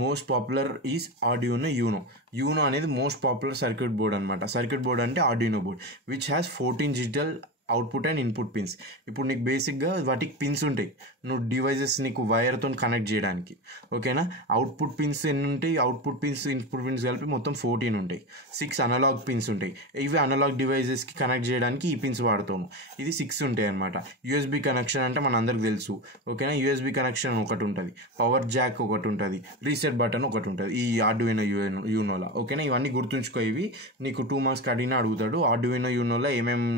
most popular is Arduino Uno. You know అనేది మోస్ట్ పాపులర్ సర్క్యూట్ బోర్డ్ అనమాట. సర్క్యూట్ బోర్డ్ అంటే Arduino board which has 14 digital output and input pins. ఇప్పుడు నీకు బేసిక్గా వాటికి పిన్స్ ఉంటాయి, నువ్వు డివైజెస్ నీకు వైర్తో కనెక్ట్ చేయడానికి. ఓకేనా, అవుట్పుట్ పిన్స్ ఎన్ని ఉంటాయి, అవుట్పుట్ పిన్స్ ఇన్పుట్ పిన్స్ కలిపి మొత్తం 14 ఉంటాయి. 6 అనలాగ్ పిన్స్ ఉంటాయి, ఇవి అనలాగ్ డివైజెస్కి కనెక్ట్ చేయడానికి ఈ పిన్స్ వాడతాము. ఇది 6 ఉంటాయి అనమాట. యూఎస్బి కనెక్షన్ అంటే మన అందరికి తెలుసు. ఓకేనా, యూఎస్బి కనెక్షన్ ఒకటి ఉంటుంది, పవర్ జాక్ ఒకటి ఉంటుంది, రీసెట్ బటన్ ఒకటి ఉంటుంది ఈ ఆర్డుయినో యూనోలో. ఓకేనా, ఇవన్నీ గుర్తుంచుకో. ఇవి నీకు 2 మార్క్స్కి అడుగుతాడు ఆర్డుయినో యూనోలో ఏమేమి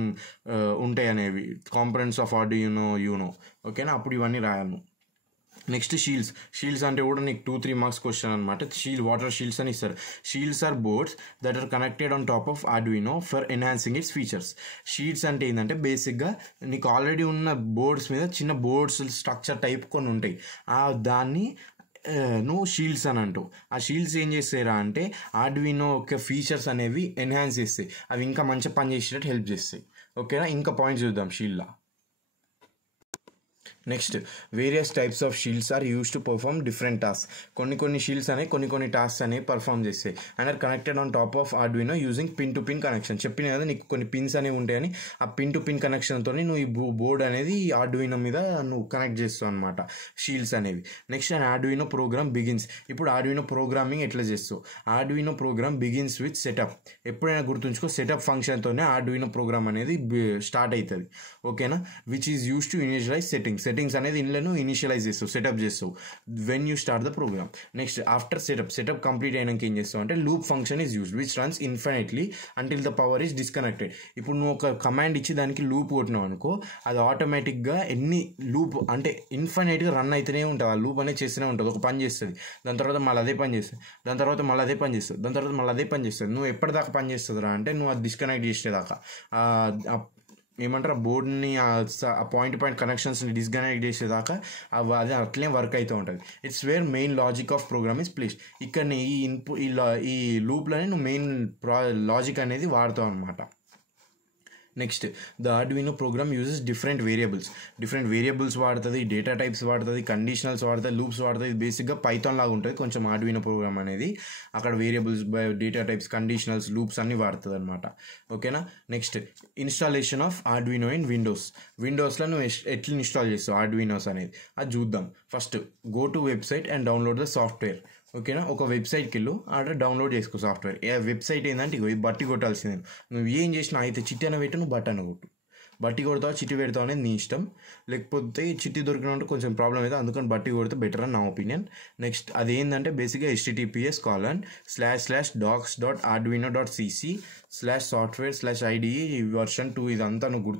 ఉంటాయి అనేవి, కాంపనెంట్స్ ఆఫ్ ఆర్డుయినో యూనో. ఓకేనా, అప్పుడు ఇవన్నీ రాయాలి. నెక్స్ట్ షీల్డ్స్ అంటే కూడా నీకు 2-3 మార్క్స్ క్వశ్చన్ అనమాట. వాటర్ షీల్డ్స్ అని ఇస్తారు. Shields are boards that are connected on top of Arduino for enhancing its features. Shields అంటే ఏంటంటే బేసిక్గా నీకు ఆల్రెడీ ఉన్న బోర్డ్స్ మీద చిన్న బోర్డ్స్ స్ట్రక్చర్ టైప్ కొన్ని ఉంటాయి, దాన్ని నువ్వు షీల్డ్స్ అని అంటావు. ఆ షీల్డ్స్ ఏం చేస్తాయిరా అంటే ఆర్డుయినో యొక్క ఫీచర్స్ అనేవి ఎన్హాన్స్ చేస్తాయి, అవి ఇంకా మంచిగా పని చేసేటట్టు హెల్ప్ చేస్తాయి. ఓకేనా, ఇంకా పాయింట్స్ చూద్దాం షీల్డ్లో. Next various types of shields are use to perform different task. కొన్ని షీల్డ్స్ అనేవి కొన్ని టాస్క్స్ అనేవి పర్ఫామ్ చేస్తాయి and are connected on top of Arduino using pin to pin connection. చెప్పిన కదా నీకు కొన్ని పిన్స్ అనేవి ఉంటాయని, ఆ పిన్ టు పిన్ కనెక్షన్తో నువ్వు ఈ బోర్డ్ అనేది ఆర్డుయినో మీద నువ్వు కనెక్ట్ చేస్తావు అనమాట షీల్డ్స్ అనేవి. Next and Arduino program begins. ఇప్పుడు ఆర్డుయినో ప్రోగ్రామింగ్ ఎట్లా చేస్తావు? Arduino program begins with setup. ఎప్పుడైనా గుర్తుంచుకో, సెటప్ ఫంక్షన్తోనే ఆర్డుయినో ప్రోగ్రామ్ అనేది స్టార్ట్ అవుతుంది. ఓకేనా, which is use to initialize settings అనేది ఇందులో ఇనిషియలైజ్ చేస్తావు, సెటప్ చేస్తావు when you start the program. Next after setup complete అయినాక ఏం చేస్తావు అంటే loop function is used which runs infinitely until the power is disconnected. ఇప్పుడు నువ్వు ఒక కమాండ్ ఇచ్చి దానికి లూప్ కొట్టినావు అనుకో, అది ఆటోమేటిక్గా ఎన్ని లూప్ అంటే ఇన్ఫినైట్గా రన్ అయితేనే ఉంటుంది, ఆ లూప్ అనేది చేస్తూనే ఉంటుంది, ఒక పని చేస్తుంది, దాని తర్వాత మళ్ళీ అదే పని చేస్తుంది, దాని తర్వాత మళ్ళీ అదే పని చేస్తుంది, దాని తర్వాత మళ్ళీ అదే పని చేస్తుంది. నువ్వు ఎప్పటిదాకా పని చేస్తుందిరా అంటే నువ్వు అది డిస్కనెక్ట్ చేసేదాకా, ఏమంటారు ఆ బోర్డ్ని ఆ పాయింట్ కనెక్షన్స్ని డిస్కనెక్ట్ చేసేదాకా అది అట్లనే వర్క్ అవుతూ ఉంటుంది. It's where main logic of program is placed. ఇక్కడ ఈ లూప్లోనే నువ్వు మెయిన్ లాజిక్ అనేది వాడతావు అనమాట. Next the Arduino program uses different variables వాడుతుంది, డేటా టైప్స్ వాడుతుంది, కండిషనల్స్ వాడుతుంది, లూప్స్ వాడుతుంది. బేసిక్గా పైథాన్ లాగా ఉంటుంది కొంచెం ఆర్డుయినో ప్రోగ్రామ్ అనేది. అక్కడ variables, data types, conditionals, loops అన్నీ వాడుతుంది అనమాట. ఓకేనా, నెక్స్ట్ ఇన్స్టాలేషన్ ఆఫ్ ఆర్డుయినో ఇన్ విండోస్లో నువ్వు ఎట్లా ఇన్స్టాల్ చేస్తావు ఆర్డుయినోస్ అనేది అది చూద్దాం. First go to website and download the software. ఓకేనా, ఒక వెబ్సైట్కి వెళ్ళు, ఆర్డర్ డౌన్లోడ్ చేసుకో సాఫ్ట్వేర్. వెబ్సైట్ ఏంటంటే ఇగో బట్టి కొట్టాల్సిందే, నువ్వు ఏం చేసినా అయితే చిట్టి అన్న పెట్టు, నువ్వు బట్టి అన్న కొట్టు. బట్టి కొడతావు చిట్టి పెడతావు అనేది నీ ఇష్టం, లేకపోతే చిట్టి దొరికినట్టు కొంచెం ప్రాబ్లం అయితే అందుకని బట్టి కొడితే బెటర్ అని నా ఒపీనియన్. నెక్స్ట్ అది ఏంటంటే బేసిక్గా https://docs.arduino.cc/software/IDE version 2 ఇదంతా నువ్వు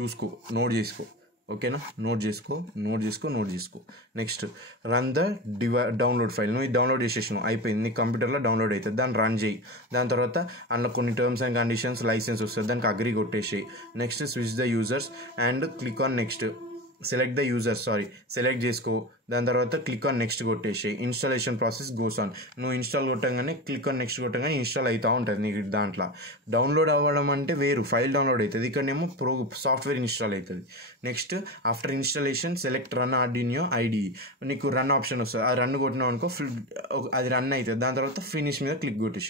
చూసుకో, నోట్ చేసుకో. ఓకేనా, నోట్ చేసుకో. Next run the download file. నువ్వు ఇది డౌన్లోడ్ చేసేసినావు, అయిపోయింది, నీ కంప్యూటర్లో డౌన్లోడ్ అవుతుంది, దాన్ని రన్ చేయి. దాని తర్వాత అందులో కొన్ని టర్మ్స్ అండ్ కండిషన్స్ లైసెన్స్ వస్తుంది, దానికి అగ్రీ కొట్టేసేయి. Next switch the users and click on next. Select చేసుకో. దాని తర్వాత క్లిక్ ఆన్ నెక్స్ట్ కొట్టేసి ఇన్స్టాలేషన్ ప్రాసెస్ గోస్ ఆన్. నువ్వు ఇన్స్టాల్ కొట్టగానే క్లిక్ ఆన్ నెక్స్ట్ కొట్టగానే ఇన్స్టాల్ అవుతూ ఉంటుంది నీకు. దాంట్లో డౌన్లోడ్ అవ్వడం అంటే వేరు, ఫైల్ డౌన్లోడ్ అవుతుంది, ఇక్కడనేమో సాఫ్ట్వేర్ ఇన్స్టాల్ అవుతుంది. Next after installation select run Arduino IDE. నీకు రన్ ఆప్షన్ వస్తుంది, ఆ రన్ కొట్టినావు అనుకో అది రన్ అవుతుంది. దాని తర్వాత ఫినిష్ మీద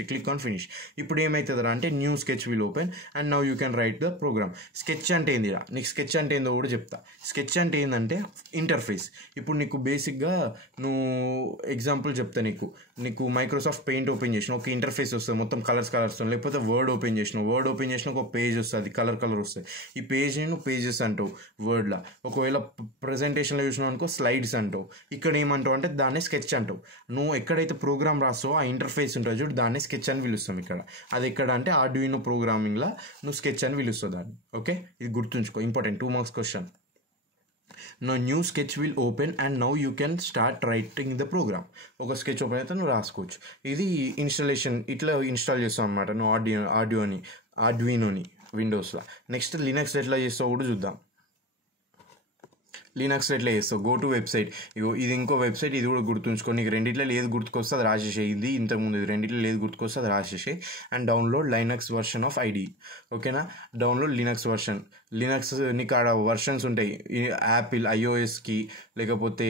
క్లిక్ ఆన్ ఫినిష్. ఇప్పుడు ఏమవుతుంది అంటే new sketch will open and now you can write the program. Sketch అంటే ఏంది, నీకు స్కెచ్ అంటే ఏందో కూడా చెప్తా. స్కెచ్ అంటే ఏంటంటే ఇంటర్ఫేస్. ఇప్పుడు నీకు బేసిక్గా నువ్వు ఎగ్జాంపుల్ చెప్తా, నీకు మైక్రోసాఫ్ట్ పెయింట్ ఓపెన్ చేసిన ఒక ఇంటర్ఫేస్ వస్తుంది మొత్తం కలర్స్, లేకపోతే వర్డ్ ఓపెన్ చేసిన ఒక పేజ్ వస్తుంది, కలర్ వస్తుంది. ఈ పేజ్ని నువ్వు పేజెస్ అంటావు వర్డ్లో. ఒకవేళ ప్రజెంటేషన్లో చూసినావు అనుకో స్లైడ్స్ అంటావు. ఇక్కడ ఏమంటావు అంటే దాన్నే స్కెచ్ అంటావు. నువ్వు ఎక్కడైతే ప్రోగ్రామ్ రాస్తావో ఆ ఇంటర్ఫేస్ ఉంటుంది చూడు, దాన్నే స్కెచ్ అని పిలుస్తాం ఇక్కడ. అది ఎక్కడ అంటే ఆర్డుయినో ప్రోగ్రామింగ్లో నువ్వు స్కెచ్ అని పిలుస్తావు దాన్ని. ఓకే, ఇది గుర్తుంచుకో, important 2 marks question. Now new sketch will open and now you can start writing the program. ఒక స్కెచ్ ఓపెన్ అయితే నువ్వు రాసుకోవచ్చు. ఇది ఇన్స్టాలేషన్, ఇట్లా ఇన్స్టాల్ చేస్తావు అనమాట నువ్వు ఆర్డుయినోని విండోస్లో. నెక్స్ట్ లినక్స్ ఎట్లా చేస్తావు కూడా చూద్దాం. లినక్స్లో ఎట్లా చేస్తావు, గో టు వెబ్సైట్, ఇగో ఇది ఇంకో వెబ్సైట్, ఇది కూడా గుర్తుంచుకో, నీకు రెండిట్లో ఏది గుర్తుకొస్తే అది రాసేసే, ఇది ఇంతకుముందు ఇది రెండిట్లో ఏది గుర్తుకొస్తే అది రాసేసే. And download Linux version of IDE. ఓకేనా, డౌన్లోడ్ లినక్స్ వర్షన్. లినక్స్ నీకు ఆడ వర్షన్స్ ఉంటాయి, యాపిల్ ఐఓఎస్కి, లేకపోతే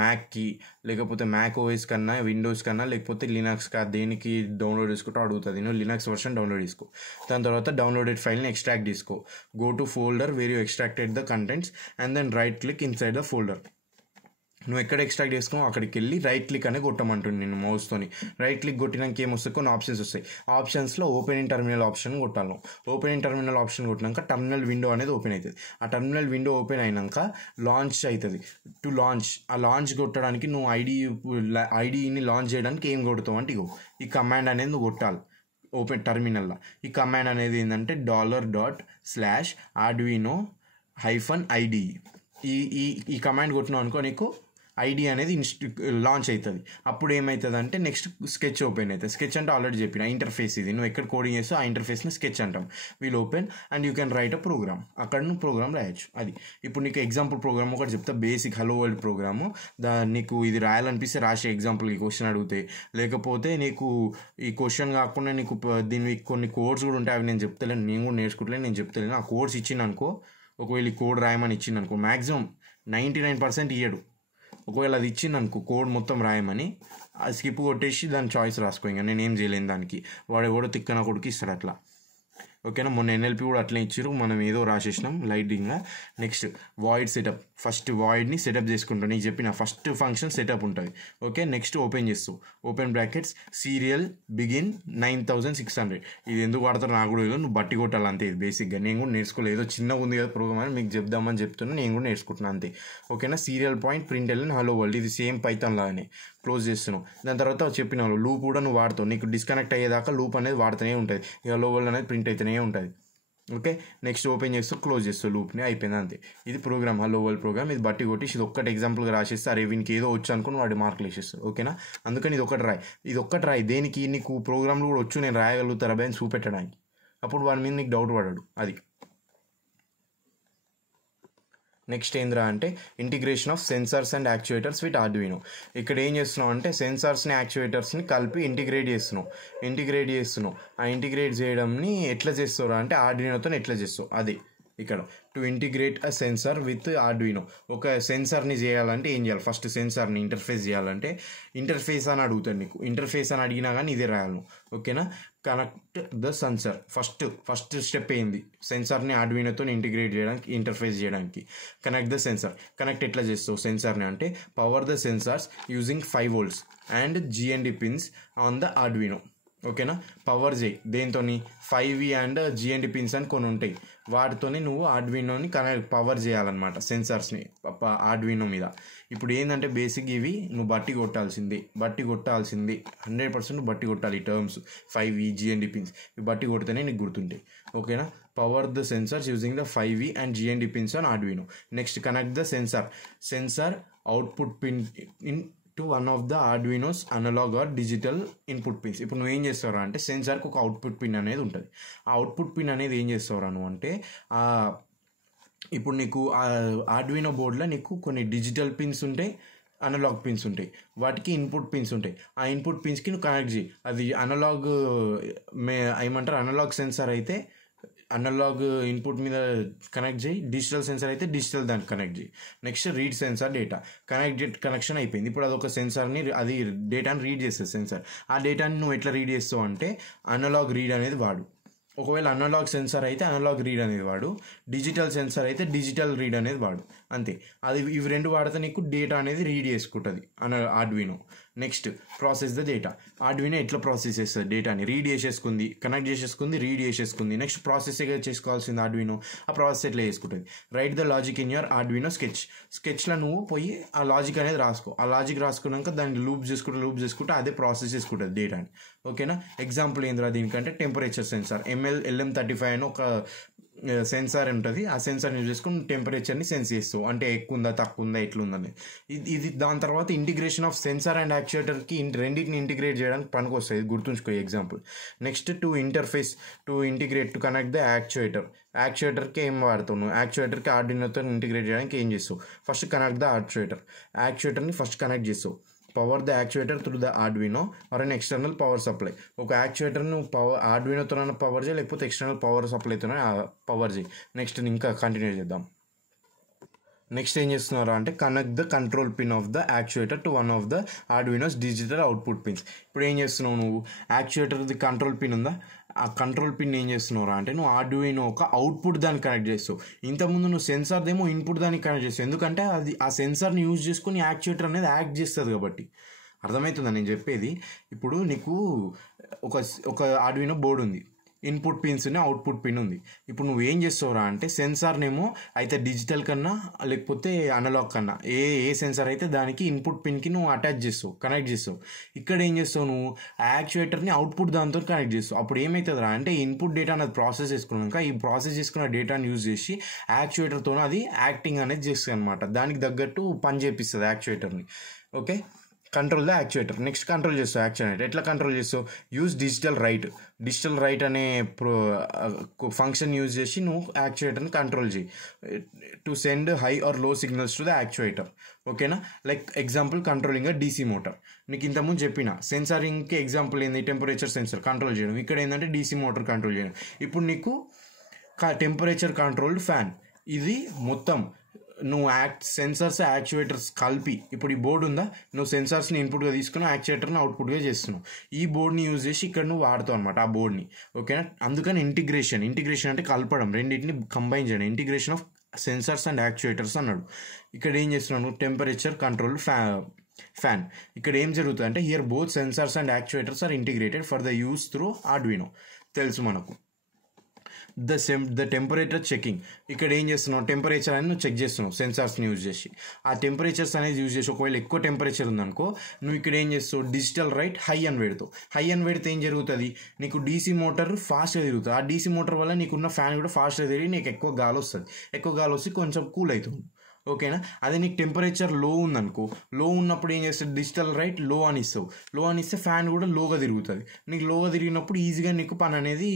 మ్యాక్కి, లేకపోతే మ్యాక్ ఓఎస్ కన్నా విండోస్ కన్నా, లేకపోతే లినక్స్ దేనికి డౌన్లోడ్ చేసుకుంటూ అడుగుతుంది. నువ్వు లినక్స్ వర్షన్ డౌన్లోడ్ చేసుకో. దాని తర్వాత డౌన్లోడెడ్ ఫైల్ని ఎక్స్ట్రాక్ట్ చేసుకో. Go to folder where you extracted the contents and then right click inside the folder. నువ్వు ఎక్కడ ఎక్స్ట్రాక్ట్ చేసుకున్నావు అక్కడికి వెళ్ళి రైట్ క్లిక్ అనేది కొట్టమంటుంది నేను మౌస్తోని. రైట్ క్లిక్ కొట్టినాక ఏమొస్తాయి, కొన్ని ఆప్షన్స్ వస్తాయి. ఆప్షన్స్లో ఓపెన్ ఇన్ టర్మినల్ ఆప్షన్ కొట్టాను. ఓపెన్ ఇన్ టర్మినల్ ఆప్షన్ కొట్టినాక టర్మినల్ విండో అనేది ఓపెన్ అవుతుంది. ఆ టర్మినల్ విండో ఓపెన్ అయినాక లాంచ్ అవుతుంది. టు లాంచ్, ఆ లాంచ్ కొట్టడానికి నువ్వు ఐడిని లాంచ్ చేయడానికి ఏం కొడతావు అంటే ఇగో ఈ కమాండ్ అనేది నువ్వు కొట్టాలి ఓపెన్ టర్మినల్లో. ఈ కమాండ్ అనేది ఏంటంటే $./arduino -id. ఈ కమాండ్ కొట్టినావు అనుకో నీకు ఐడి అనేది లాంచ్ అవుతుంది. అప్పుడు ఏమవుతుంది అంటే నెక్స్ట్ స్కెచ్ ఓపెన్ అవుతుంది. స్కెచ్ అంటే ఆల్రెడీ చెప్పిన ఇంటర్ఫేస్, ఇది నువ్వు ఎక్కడ కోడింగ్ చేస్తావు ఆ ఇంటర్ఫేస్ని స్కెచ్ అంటాం. Will open and you can write a program. అక్కడ నువ్వు ప్రోగ్రామ్ రాయొచ్చు. అది ఇప్పుడు నీకు ఎగ్జాంపుల్ ప్రోగ్రామ్ ఒకటి చెప్తా, బేసిక్ హలో వరల్డ్ ప్రోగ్రాము. నీకు ఇది రాయాలనిపిస్తే రాసే ఎగ్జాంపుల్ ఈ క్వశ్చన్ అడిగితే, లేకపోతే నీకు ఈ క్వశ్చన్ కాకుండా నీకు దీని కొన్ని కోడ్స్ కూడా ఉంటాయి, అవి నేను చెప్తలేను, నేను కూడా నేర్చుకుంటలేను, నేను చెప్తలేను. ఆ కోడ్స్ ఇచ్చింది అనుకో, ఒకవేళ ఈ కోడ్ రాయమని ఇచ్చింది అనుకో, మ్యాక్సిమం 99% ఇయ్యడు. ఒకవేళ అది ఇచ్చింది అనుకో కోడ్ మొత్తం రాయమని, అది స్కిప్ కొట్టేసి దాని చాయిస్ రాసుకో. ఇంకా నేను ఏం చేయలేను దానికి, వాడు కూడా తిక్కన కొడుకు ఇస్తాడు అట్లా. ఓకేనా, మొన్న ఎన్ఎల్పి కూడా అట్లా ఇచ్చారు, మనం ఏదో రాసేసినాం లైటింగ్గా. Next void setup. ఫస్ట్ వాయిడ్ని సెటప్ చేసుకుంటాను. నీకు చెప్పిన ఫస్ట్ ఫంక్షన్ సెటప్ ఉంటుంది. ఓకే, నెక్స్ట్ ఓపెన్ చేస్తావు, ఓపెన్ బ్రాకెట్స్ సీరియల్ బిగిన్ 9600. ఇది ఎందుకు వాడతారో నాకు కూడా నువ్వు బట్టి కొట్టాలి అంతే. ఇది బేసిక్గా నేను కూడా నేర్చుకోలేదు, ఏదో చిన్నగా ఉంది కదా ప్రోగ్రామ్ అని మీకు చెప్దామని చెప్తున్నా, నేను కూడా నేర్చుకుంటున్నాను అంతే. ఓకేనా, సీరియల్ పాయింట్ ప్రింట్ వెళ్ళి హలో వరల్డ్, ఇది సేమ్ పైథాన్ లాగానే. క్లోజ్ చేస్తున్నావు. దాని తర్వాత చెప్పిన లూప్ కూడా నువ్వు వాడతావు. నీకు డిస్కనెక్ట్ అయ్యేదాకా లూప్ అనేది వాడుతూనే ఉంటుంది. ఇక హలో వరల్డ్ అనేది ప్రింట్ అవుతూనే ఉంటుంది. ఓకే, నెక్స్ట్ ఓపెన్ చేస్తూ క్లోజ్ చేస్తావు లూప్ని, అయిపోయింది అంతే. ఇది ప్రోగ్రామ్, హలో వరల్డ్ ప్రోగ్రామ్. ఇది బట్టి కొట్టి ఇది ఒక్కటి ఎగ్జాంపుల్గా రాసేస్తే అరే వీనికి ఏదో వచ్చు అనుకుని వాడి మార్కులు వేసేస్తావు. ఓకేనా, అందుకని ఇది ఒక్కటి రాయి. దేనికి నీకు ప్రోగ్రామ్లు కూడా వచ్చు, నేను రాయగలుగుతారా అని చూపెట్టడానికి. అప్పుడు వాడి మీద నీకు డౌట్ పడాడు. అది నెక్స్ట్ ఏంద్రా అంటే integration of sensors and actuators with Arduino. ఇక్కడ ఏం చేస్తున్నావు అంటే సెన్సార్స్ని యాక్చుయేటర్స్ని కలిపి ఇంటిగ్రేట్ చేస్తున్నావు. ఆ ఇంటిగ్రేట్ చేయడంని ఎట్లా చేస్తావు అంటే ఆర్డుయినోతో ఎట్లా చేస్తావు అది ఇక్కడ. To integrate a sensor with Arduino. ఒక సెన్సార్ని చేయాలంటే ఏం చేయాలి, ఫస్ట్ సెన్సార్ని ఇంటర్ఫేస్ చేయాలంటే ఇంటర్ఫేస్ అని అడుగుతాడు నీకు. ఇంటర్ఫేస్ అని అడిగినా కానీ ఇదే రాయాలి. ఓకేనా, connect the sensor. First step ఏంది, సెన్సార్ని ఆర్డుయినోతో ఇంటిగ్రేట్ చేయడానికి, ఇంటర్ఫేస్ చేయడానికి. Connect the sensor. కనెక్ట్ ఎట్లా చేస్తావు సెన్సార్ని అంటే power the sensors using 5 volts and GND pins on the Arduino. ఓకేనా, పవర్ చేయి దేంతో 5V అండ్ GND పిన్స్ అని కొన్ని ఉంటాయి, వాటితోనే నువ్వు ఆర్డుయినోని పవర్ చేయాలన్నమాట సెన్సార్స్ని ఆర్డుయినో మీద. ఇప్పుడు ఏంటంటే బేసిక్ ఇవి నువ్వు బట్టి కొట్టాల్సింది 100% బట్టి కొట్టాలి. ఈ టర్మ్స్ 5V GND పిన్స్ ఇవి బట్టి కొడితేనే నీకు గుర్తుంటాయి. ఓకేనా, power the sensors using the 5V and GND pins on Arduino. Next connect the sensor output pin into one of the Arduino's analog or digital input pins. ఇప్పుడు నువ్వు ఏం చేస్తావురా అంటే సెన్సార్కి ఒక అవుట్పుట్ పిన్ అనేది ఉంటుంది. ఆ అవుట్పుట్ పిన్ అనేది ఏం చేస్తావురా నువ్వు అంటే ఇప్పుడు నీకు ఆర్డుయినో బోర్డులో నీకు కొన్ని డిజిటల్ పిన్స్ ఉంటాయి, అనలాగ్ పిన్స్ ఉంటాయి, వాటికి ఇన్పుట్ పిన్స్ ఉంటాయి. ఆ ఇన్పుట్ పిన్స్కి నువ్వు కనెక్ట్ చేయి. అది అనలాగ్ అనలాగ్ సెన్సార్ అయితే అనలాగ్ ఇన్పుట్ మీద కనెక్ట్ చేయి, డిజిటల్ సెన్సార్ అయితే డిజిటల్ దానికి కనెక్ట్ చేయి. Next read sensor data. Connection అయిపోయింది. ఇప్పుడు అదొక సెన్సార్ని అది డేటాని రీడ్ చేస్తుంది సెన్సార్. ఆ డేటాని నువ్వు ఎట్లా రీడ్ చేస్తావు అంటే అనలాగ్ రీడ్ అనేది వాడు. ఒకవేళ అనలాగ్ సెన్సార్ అయితే అనలాగ్ రీడ్ అనేది వాడు, డిజిటల్ సెన్సార్ అయితే డిజిటల్ రీడ్ అనేది వాడు. అంతే, ఇవి రెండు వాడితే నీకు డేటా అనేది రీడ్ చేసుకుంటుంది Arduino. Next process the data. Arduino ఎట్లా ప్రాసెస్ చేస్తుంది డేటాని, రీడ్ చేసేసుకుంది, కనెక్ట్ చేసేసుకుంది, రీడ్ చేసేసుకుంది. నెక్స్ట్ ప్రాసెస్ చేసుకోవాల్సింది ఆర్డుయినో, ఆ ప్రాసెస్ ఎట్లా చేసుకుంటుంది. Write the logic in your Arduino స్కెచ్లో నువ్వు పోయి ఆ లాజిక్ అనేది రాసుకో. ఆ లాజిక్ రాసుకున్నాక దాన్ని లూప్ చేసుకుంటూ అదే ప్రాసెస్ చేసుకుంటుంది డేటాని. ఓకేనా, ఎగ్జాంపుల్ ఏంద్రా దీనికంటే టెంపరేచర్ సెన్సార్ LM35 అని ఒక సెన్సార్ ఉంటుంది. ఆ సెన్సార్ యూజ్ చేసుకుని టెంపరేచర్ని సెన్స్ చేస్తావు, అంటే ఎక్కువ ఉందా తక్కువ ఉందా ఎట్లుందని. ఇది దాని తర్వాత ఇంటిగ్రేషన్ ఆఫ్ సెన్సార్ అండ్ యాక్చుయేటర్కి రెండింటిని ఇంటిగ్రేట్ చేయడానికి పనికి వస్తుంది, గుర్తుంచుకో example. Next to interface to integrate to connect the యాక్చుయేటర్కి ఏం వాడుతావు నువ్వు? యాక్చుయేటర్కి ఆర్డినోతో ఇంటిగ్రేట్ చేయడానికి ఏం చేస్తావు? ఫస్ట్ కనెక్ట్ ద యాక్చుయేటర్ని ఫస్ట్ కనెక్ట్ చేస్తావు. Power the actuator through the Arduino or an external power supply. ఒక యాక్చుయేటర్ను ఆర్డుయినోతోనైనా పవర్ చేయి, లేకపోతే ఎక్స్టర్నల్ పవర్ సప్లైతోనే పవర్ చేయి. నెక్స్ట్ ఇంకా కంటిన్యూ చేద్దాం. నెక్స్ట్ ఏం చేస్తున్నారు అంటే connect the control pin of the actuator to one of the Arduino's digital output pins. ఇప్పుడు ఏం చేస్తున్నావు నువ్వు? యాక్చుయేటర్ది కంట్రోల్ పిన్ ఉందా, ఆ కంట్రోల్ పిన్ ఏం చేస్తున్నావు అంటే నువ్వు ఆర్డుయినో ఒక అవుట్పుట్ దాన్ని కనెక్ట్ చేస్తావు. ఇంతకుముందు నువ్వు సెన్సార్దేమో ఇన్పుట్ దానికి కనెక్ట్ చేస్తావు, ఎందుకంటే అది ఆ సెన్సార్ని యూజ్ చేసుకుని యాక్చుయేటర్ అనేది యాక్ట్ చేస్తుంది కాబట్టి. అర్థమవుతుందా నేను చెప్పేది? ఇప్పుడు నీకు ఒక ఆర్డుయినో బోర్డు ఉంది, ఇన్పుట్ పిన్స్ ఉన్నాయి, అవుట్పుట్ పిన్ ఉంది. ఇప్పుడు నువ్వు ఏం చేస్తావురా అంటే సెన్సార్నేమో అయితే డిజిటల్ కన్నా లేకపోతే అనలాగ్ కన్నా ఏ సెన్సార్ అయితే దానికి ఇన్పుట్ పిన్కి నువ్వు అటాచ్ చేస్తావు, కనెక్ట్ చేస్తావు. ఇక్కడ ఏం చేస్తావు నువ్వు? యాక్చుయేటర్ని అవుట్పుట్ దాంతో కనెక్ట్ చేస్తావు. అప్పుడు ఏమవుతుందిరా అంటే ఇన్పుట్ డేటా అనేది ప్రాసెస్ చేసుకున్నాక ఈ ప్రాసెస్ చేసుకున్న డేటాని యూజ్ చేసి యాక్చుయేటర్తో అది యాక్టింగ్ అనేది చేస్తుంది అనమాట. దానికి తగ్గట్టు పని చేపిస్తుంది యాక్చుయేటర్ని. Okay, control the actuator. Next control చేస్తావు యాక్చుయేటర్. ఎట్లా కంట్రోల్ చేస్తావు? యూజ్ డిజిటల్ రైట్ అనే ఫంక్షన్ యూజ్ చేసి నువ్వు యాక్చుయేటర్ని కంట్రోల్ చేయి to send high or low signals to the actuator. ఓకేనా? Like example controlling DC motor. నీకు ఇంతకుముందు చెప్పిన సెన్సారింగ్కి ఎగ్జాంపుల్ ఏంది? టెంపరేచర్ సెన్సర్ కంట్రోల్ చేయడం. ఇక్కడ ఏంటంటే డీసీ మోటార్ కంట్రోల్ చేయడం. ఇప్పుడు నీకు టెంపరేచర్ కంట్రోల్డ్ ఫ్యాన్. ఇది మొత్తం నువ్వు సెన్సార్స్ యాక్చుయేటర్స్ కలిపి, ఇప్పుడు ఈ బోర్డు ఉందా, నువ్వు సెన్సార్స్ని ఇన్పుట్గా తీసుకుని యాక్చుయేటర్ని అవుట్పుట్గా చేస్తున్నావు. ఈ బోర్డ్ని యూజ్ చేసి ఇక్కడ నువ్వు వాడుతావు అనమాట ఆ బోర్డ్ని. ఓకేనా? అందుకని ఇంటిగ్రేషన్ అంటే కలపడం, రెండింటిని కంబైన్ చేయడం. Integration of sensors and actuators అన్నాడు. ఇక్కడ ఏం చేస్తున్నాను? Temperature control fan. ఇక్కడ ఏం జరుగుతుంది అంటే here both sensors and actuators are integrated for the use through Arduino. తెలుసు మనకు. The temperature checking. ఇక్కడ ఏం చేస్తున్నావు? టెంపరేచర్ అని నువ్వు చెక్ చేస్తున్నావు సెన్సార్స్ని యూజ్ చేసి. ఆ టెంపరేచర్స్ అనేది యూజ్ చేసి ఒకవేళ ఎక్కువ టెంపరేచర్ ఉందనుకో నువ్వు ఇక్కడ ఏం చేస్తావు? డిజిటల్ రైట్ హై అని పెడతావు. హై అని పెడితే ఏం జరుగుతుంది? నీకు డీసీ మోటార్ ఫాస్ట్గా తిరుగుతుంది. ఆ డీసీ మోటార్ వల్ల నీకున్న ఫ్యాన్ కూడా ఫాస్ట్గా తిరిగి నీకు ఎక్కువ గాలి వస్తుంది. ఎక్కువ గాలి వస్తే కొంచెం కూల్ అవుతుంది. ఓకేనా? అదే నీకు టెంపరేచర్ లో ఉందనుకో, లో ఉన్నప్పుడు ఏం చేస్తుంది? డిజిటల్ రైట్ లో అని ఇస్తావు. లో అని ఇస్తే ఫ్యాన్ కూడా లోగా తిరుగుతుంది. నీకు లోగా తిరిగినప్పుడు ఈజీగా నీకు పని అనేది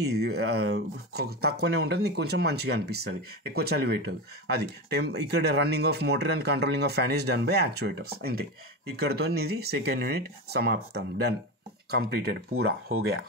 తక్కువనే ఉంటుంది, నీకు కొంచెం మంచిగా అనిపిస్తుంది, ఎక్కువ చలి పెట్టదు. అది ఇక్కడ running of motor and controlling of fan is done by actuators. అంతే. ఇక్కడతో ఇది సెకండ్ యూనిట్ సమాప్తం. డన్, కంప్లీటెడ్, పూరా హో గయా.